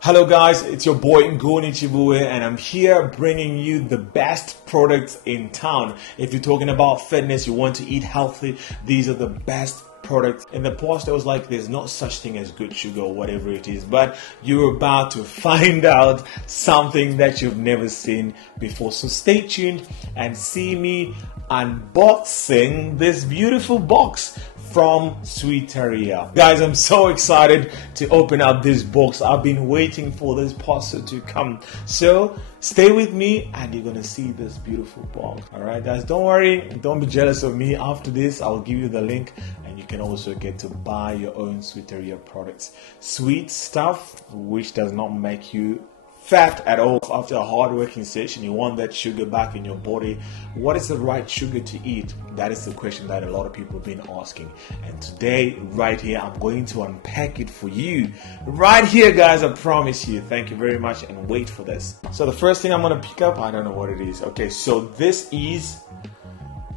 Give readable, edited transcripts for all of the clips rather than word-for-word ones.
Hello guys, it's your boy Ngoni Chibue and I'm here bringing you the best products in town. If you're talking about fitness, you want to eat healthy, these are the best products. In the past, I was like, there's no such thing as good sugar or whatever it is, but you're about to find out something that you've never seen before. So stay tuned and see me unboxing this beautiful box from Sweeteria. Guys, I'm so excited to open up this box. I've been waiting for this parcel to come. So stay with me and you're gonna see this beautiful box. Alright guys, don't worry, don't be jealous of me. After this, I'll give you the link and you can also get to buy your own Sweeteria products. Sweet stuff which does not make you fat at all. After a hard working session, you want that sugar back in your body. What is the right sugar to eat? That is the question that a lot of people have been asking. And today, right here, I'm going to unpack it for you. Right here, guys, I promise you. Thank you very much and wait for this. So the first thing I'm going to pick up, I don't know what it is. Okay, so this is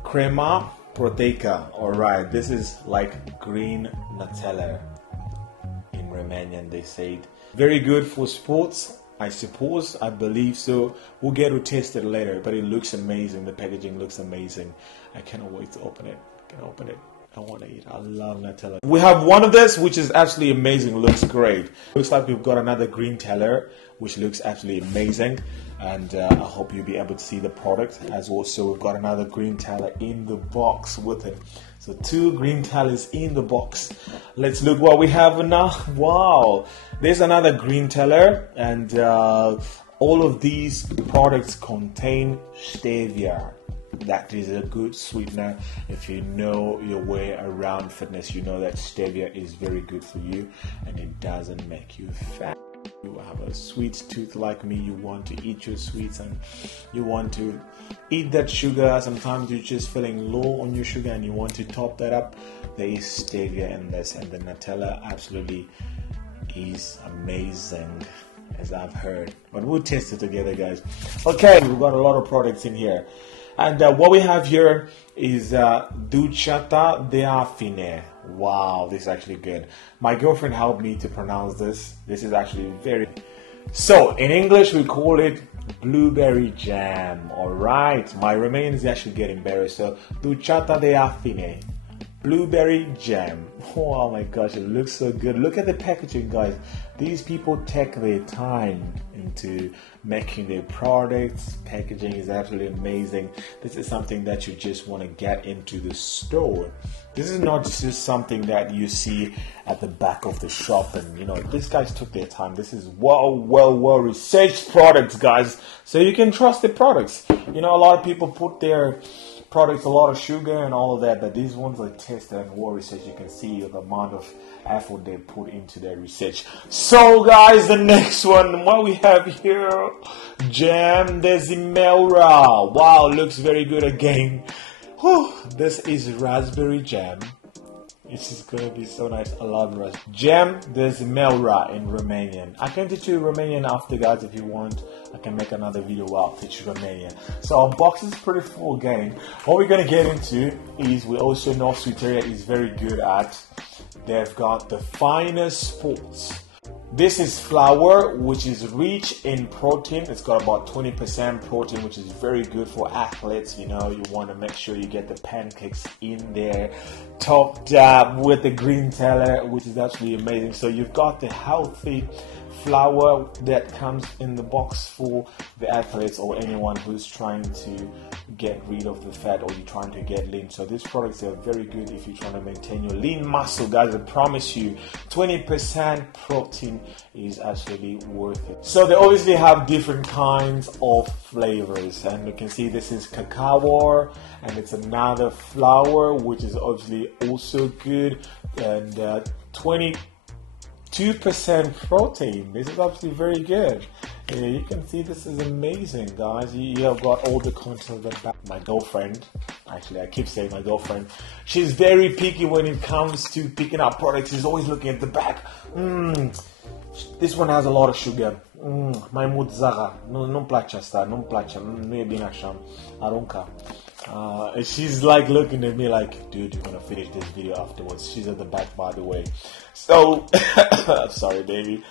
Crema Proteica. Alright, this is like green Nutella in Romanian, they say it. Very good for sports. I suppose, I believe so. We'll get to test it later, but it looks amazing. The packaging looks amazing. I cannot wait to open it. I want to eat. I love Nutella. We have one of this, which is absolutely amazing. Looks great. Looks like we've got another green teller, which looks absolutely amazing. And I hope you'll be able to see the product. As also, we've got another green teller in the box with it. So 2 green tellers in the box. Let's look what we have now. Wow, there's another green teller, and all of these products contain stevia. That is a good sweetener. If you know your way around fitness, you know that stevia is very good for you and it doesn't make you fat. You have a sweet tooth like me, you want to eat your sweets and you want to eat that sugar. Sometimes you're just feeling low on your sugar and you want to top that up. There is stevia in this, and the Nutella absolutely is amazing, as I've heard. But we'll test it together, guys. Okay, we've got a lot of products in here. And what we have here is Duchata de Affine. Wow, this is actually good. My girlfriend helped me to pronounce this. This is actually very... So, in English, we call it blueberry jam. Alright, my Romanian is actually getting better. So, Duchata de Affine. Blueberry jam. Oh my gosh, it looks so good. Look at the packaging, guys. These people take their time into making their products. Packaging is absolutely amazing. This is something that you just want to get into the store. This is not just something that you see at the back of the shop, and you know, these guys took their time. This is well researched products, guys, so you can trust the products. You know, a lot of people put their products a lot of sugar and all of that, but these ones are tested and well researched. You can see the amount of effort they put into their research. So guys, the next one, what we have here, jam de zimelra. Wow, looks very good again. Whew, this is raspberry jam. This is gonna be so nice. I love raspberry jam de zimelra in Romanian. I can teach you Romanian after, guys, if you want. I can make another video where I'll teach you Romanian. So our box is pretty full game. What we're gonna get into is, we also know Sweeteria is very good at, they've got the finest sports. This is flour, which is rich in protein. It's got about 20% protein, which is very good for athletes. You know, you want to make sure you get the pancakes in there, topped up with the green teller, which is actually amazing. So you've got the healthy flour that comes in the box for the athletes or anyone who's trying to get rid of the fat, or you're trying to get lean. So these products are very good if you're trying to maintain your lean muscle, guys. I promise you, 20% protein is actually worth it. So they obviously have different kinds of flavors, and you can see this is cacao, and it's another flour which is obviously also good, and 22% protein. This is absolutely very good. Yeah, you can see this is amazing, guys. You have got all the content of the back. My girlfriend, actually I keep saying my girlfriend, she's very picky when it comes to picking up products. She's always looking at the back. This one has a lot of sugar. Mai mult zahăr. Nu-mi place asta, nu-mi place, nu e bine așa. Arunca. She's like looking at me like, dude, you're gonna finish this video afterwards. She's at the back, by the way. So, sorry, baby.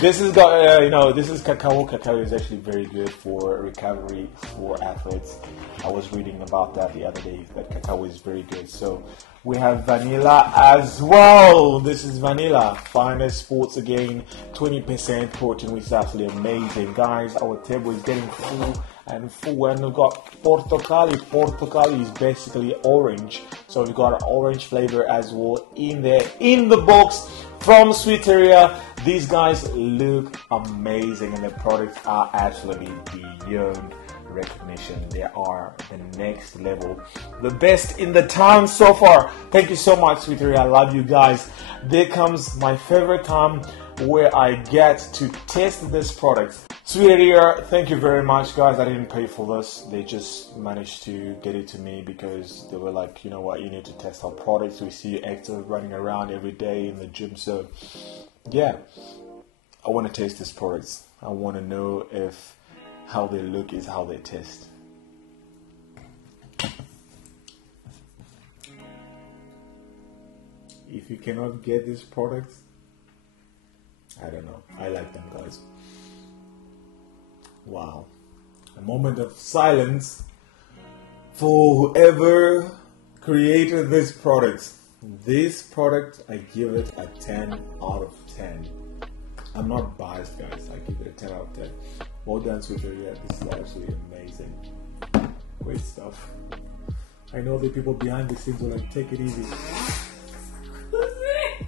This has got, this is cacao. Cacao is actually very good for recovery for athletes. I was reading about that the other day, that cacao is very good. So, we have vanilla as well. This is vanilla. Finest sports again, 20% protein, which is absolutely amazing. Guys, our table is getting full and full. And we've got portocali. Portocali is basically orange. So we've got an orange flavor as well in there. In the box from Sweeteria. These guys look amazing and the products are absolutely beyond recognition. They are the next level, the best in the town so far. Thank you so much, Sweeteria. I love you guys. There comes my favorite time where I get to test this product. Sweeteria, thank you very much, guys. I didn't pay for this. They just managed to get it to me because they were like, you know what, you need to test our products. We see you active running around every day in the gym. So yeah, I want to taste these products. I want to know if how they look is how they taste. If you cannot get these products, I don't know. I like them, guys. Wow. A moment of silence for whoever created this product. This product, I give it a 10 out of 10. I'm not biased, guys. I give it a 10 out of 10. Well done, Sweeteria. This is actually amazing. Great stuff. I know the people behind the scenes are like, take it easy.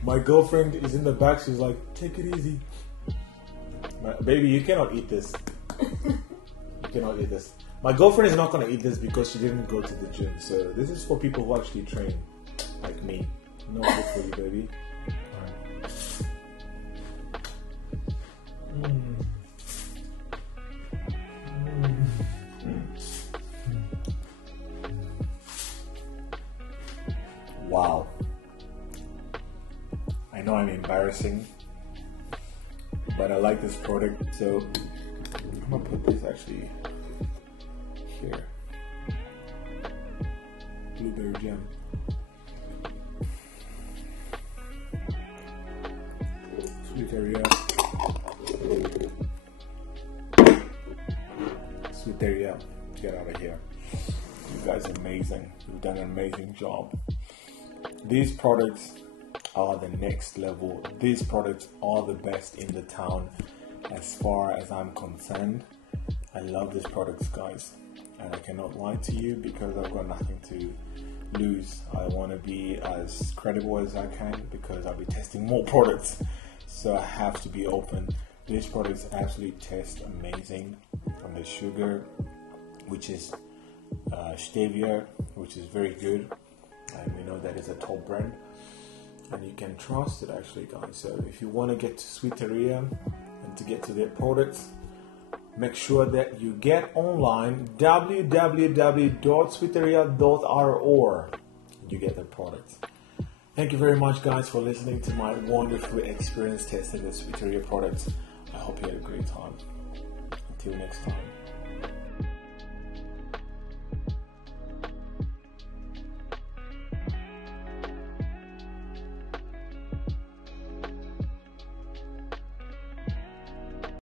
My girlfriend is in the back. She's like, take it easy. Baby, you cannot eat this. You cannot eat this. My girlfriend is not going to eat this because she didn't go to the gym. So this is for people who actually train, like me. No good for you, baby. Wow. I know I'm embarrassing, but I like this product, so I'm gonna put this actually here. Blueberry jam. Sweeteria. Sweeteria, get out of here. You guys are amazing. You've done an amazing job. These products are the next level. These products are the best in the town as far as I'm concerned. I love these products, guys, and I cannot lie to you because I've got nothing to lose. I want to be as credible as I can because I'll be testing more products, so I have to be open. These products absolutely taste amazing. From the sugar, which is stevia, which is very good, and we know that is a top brand and you can trust it actually, guys. So if you want to get to Sweeteria and to get to their products, make sure that you get online www.sweeteria.ro. You get the products. Thank you very much, guys, for listening to my wonderful experience testing the Sweeteria products. I hope you had a great time. Until next time.